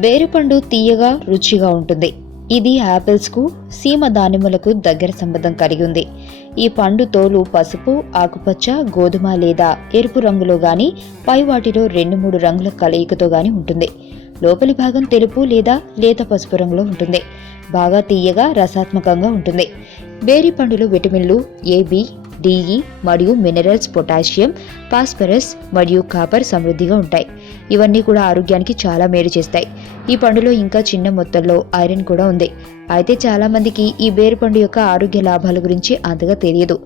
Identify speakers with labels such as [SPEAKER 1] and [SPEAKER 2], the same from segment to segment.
[SPEAKER 1] బేరుపండు తీయగా రుచిగా ఉంటుంది. ఇది యాపిల్స్కు సీమ దానిమ్మలకు దగ్గర సంబంధం కలిగి ఉంది. ఈ పండు తోలు పసుపు ఆకుపచ్చ గోధుమ లేదా ఎరుపు రంగులో గాని పై వాటిలో రెండు మూడు రంగుల కలయికతో గాని ఉంటుంది. లోపలి భాగం తెలుపు లేదా లేత పసుపు రంగులో ఉంటుంది. బాగా తీయగా రసాత్మకంగా ఉంటుంది. బేరి పండులో విటమిన్లు ఏబి డిఈ e మరియు మినరల్స్ పొటాషియం ఫాస్ఫరస్ మరియు కాపర్ సమృద్ధిగా ఉంటాయి. ఇవన్నీ కూడా ఆరోగ్యానికి చాలా మేలు చేస్తాయి. ఈ పండులో ఇంకా చిన్న మొత్తంలో ఐరన్ కూడా ఉంది. అయితే చాలామందికి ఈ బేరు పండు యొక్క ఆరోగ్య లాభాల గురించి అంతగా తెలియదు.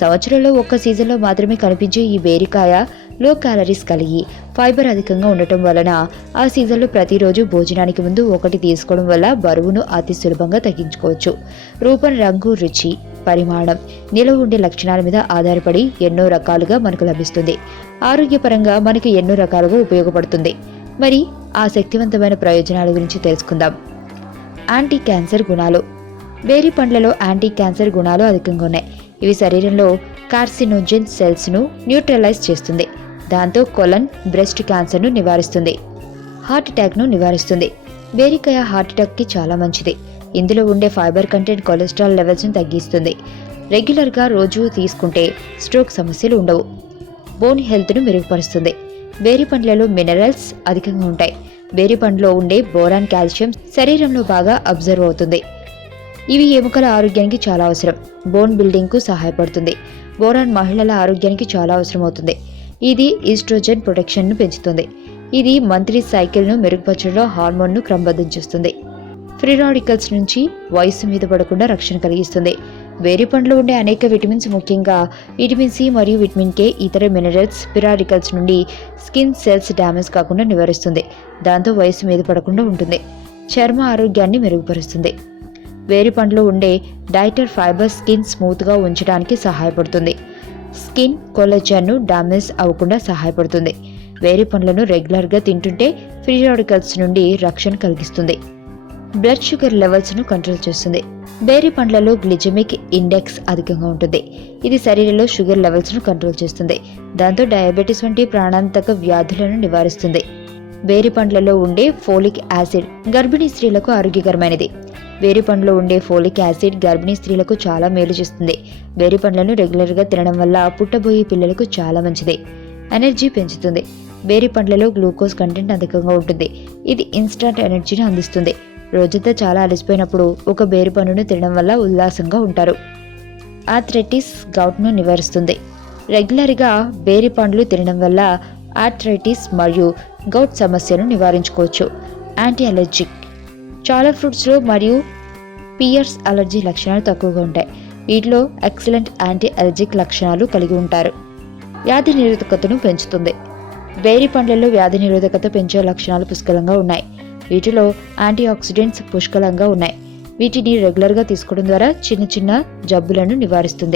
[SPEAKER 1] సంవత్సరంలో ఒక్క సీజన్లో మాత్రమే కనిపించే ఈ బేరికాయ లో క్యాలరీస్ కలిగి ఫైబర్ అధికంగా ఉండటం వలన ఆ సీజన్లో ప్రతిరోజు భోజనానికి ముందు ఒకటి తీసుకోవడం వల్ల బరువును అతి సులభంగా తగ్గించుకోవచ్చు. రూపం రంగు రుచి పరిమాణం నిల ఉండే లక్షణాల మీద ఆధారపడి ఎన్నో రకాలుగా మనకు లభిస్తుంది. ఆరోగ్యపరంగా మనకి ఎన్నో రకాలుగా ఉపయోగపడుతుంది. మరి ఆ శక్తివంతమైన ప్రయోజనాల గురించి తెలుసుకుందాం. యాంటీ క్యాన్సర్ గుణాలు. బేరీ పండ్లలో యాంటీ క్యాన్సర్ గుణాలు అధికంగా ఉన్నాయి. ఇవి శరీరంలో కార్సినోజెన్ సెల్స్ను న్యూట్రలైజ్ చేస్తుంది. దాంతో కొలన్ బ్రెస్ట్ క్యాన్సర్ను నివారిస్తుంది. హార్ట్ అటాక్ను నివారిస్తుంది. బేరికాయ హార్ట్ అటాక్కి చాలా మంచిది. ఇందులో ఉండే ఫైబర్ కంటెంట్ కొలెస్ట్రాల్ లెవెల్స్ను తగ్గిస్తుంది. రెగ్యులర్గా రోజు తీసుకుంటే స్ట్రోక్ సమస్యలు ఉండవు. బోన్ హెల్త్ను మెరుగుపరుస్తుంది. వేరి పండ్లలో మినరల్స్ అధికంగా ఉంటాయి. వేరి పండ్లో ఉండే బోరాన్ కాల్షియం శరీరంలో బాగా అబ్జర్వ్ అవుతుంది. ఇవి ఎముకల ఆరోగ్యానికి చాలా అవసరం. బోన్ బిల్డింగ్కు సహాయపడుతుంది. బోరాన్ మహిళల ఆరోగ్యానికి చాలా అవసరం అవుతుంది. ఇది ఈస్ట్రోజన్ ప్రొటెక్షన్ను పెంచుతుంది. ఇది మంత్లీ సైకిల్ను మెరుగుపరచడంలో హార్మోన్ను క్రమబద్ధం చేస్తుంది ఫ్రీ రాడికల్స్ నుంచి వయస్సు మీద పడకుండా రక్షణ కలిగిస్తుంది. వేరి పండ్లో ఉండే అనేక విటమిన్స్ ముఖ్యంగా విటమిన్ సి మరియు విటమిన్ కే ఇతర మినరల్స్ పిరాడికల్స్ నుండి స్కిన్ సెల్స్ డ్యామేజ్ కాకుండా నివారిస్తుంది. దాంతో వయసు మీద పడకుండా ఉంటుంది. చర్మ ఆరోగ్యాన్ని మెరుగుపరుస్తుంది. వేరి పండ్లో ఉండే డైటర్ ఫైబర్ స్కిన్ స్మూత్గా ఉంచడానికి సహాయపడుతుంది. స్కిన్ కొలజన్ను డామేజ్ అవ్వకుండా సహాయపడుతుంది. వేరి పండ్లను రెగ్యులర్గా తింటుంటే ఫ్రీ రాడికల్స్ నుండి రక్షణ కలిగిస్తుంది. బ్లడ్ షుగర్ లెవెల్స్ను కంట్రోల్ చేస్తుంది. బేరీ పండ్లలో గ్లిజమిక్ ఇండెక్స్ అధికంగా ఉంటుంది. ఇది శరీరంలో షుగర్ లెవెల్స్ను కంట్రోల్ చేస్తుంది. దాంతో డయాబెటీస్ వంటి ప్రాణాంతక వ్యాధులను నివారిస్తుంది. బేరి పండ్లలో ఉండే ఫోలిక్ యాసిడ్ గర్భిణీ స్త్రీలకు ఆరోగ్యకరమైనది. బేరి పండ్లో ఉండే ఫోలిక్ యాసిడ్ గర్భిణీ స్త్రీలకు చాలా మేలు చేస్తుంది. బేరి పండ్లను రెగ్యులర్గా తినడం వల్ల పుట్టబోయే పిల్లలకు చాలా మంచిది. ఎనర్జీ పెంచుతుంది. బేరి పండ్లలో గ్లూకోజ్ కంటెంట్ అధికంగా ఉంటుంది. ఇది ఇన్స్టంట్ ఎనర్జీని అందిస్తుంది. రోజంతా చాలా అలసిపోయినప్పుడు ఒక బేరి పండును తినడం వల్ల ఉల్లాసంగా ఉంటారు. ఆథ్రెటిస్ గౌట్ను నివారిస్తుంది. రెగ్యులర్గా బేరి పండ్లు తినడం వల్ల ఆర్థరైటిస్ మరియు గౌట్ సమస్యను నివారించుకోవచ్చు. Anti allergic. చాలా ఫ్రూట్స్లో మరియు పియర్స్ అలర్జీ లక్షణాలు తక్కువగా ఉంటాయి. వీటిలో ఎక్సలెంట్ యాంటీ అలర్జిక్ లక్షణాలు కలిగి ఉంటారు. వ్యాధి నిరోధకతను పెంచుతుంది. బేరి పండ్లలో వ్యాధి నిరోధకత పెంచే లక్షణాలు పుష్కలంగా ఉన్నాయి. వీటిలో యాంటీ ఆక్సిడెంట్స్ పుష్కలంగా ఉన్నాయి. వీటిని రెగ్యులర్గా తీసుకోవడం ద్వారా చిన్న చిన్న జబ్బులను నివారిస్తుంది.